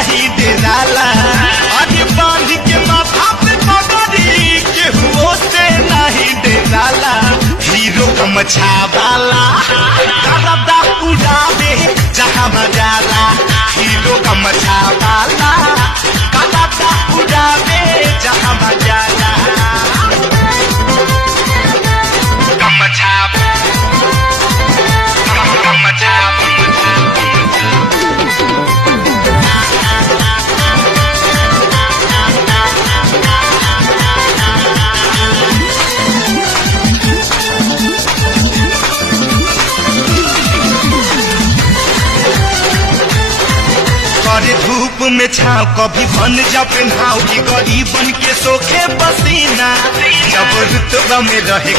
नहीं डेराला अरे बांध के माथा पे पगड़ी केहू से नहीं डेराला हीरो गमछा वाला करदा उड़ावे जहाँ मजाला हीरो गमछा वाला करदा उड़ावे जहाँ मजाला गमछा करे धूप में छाव कभी बन जा पेन्हाव की गरीबन के सोखे पसीना जब रुतबा में रहे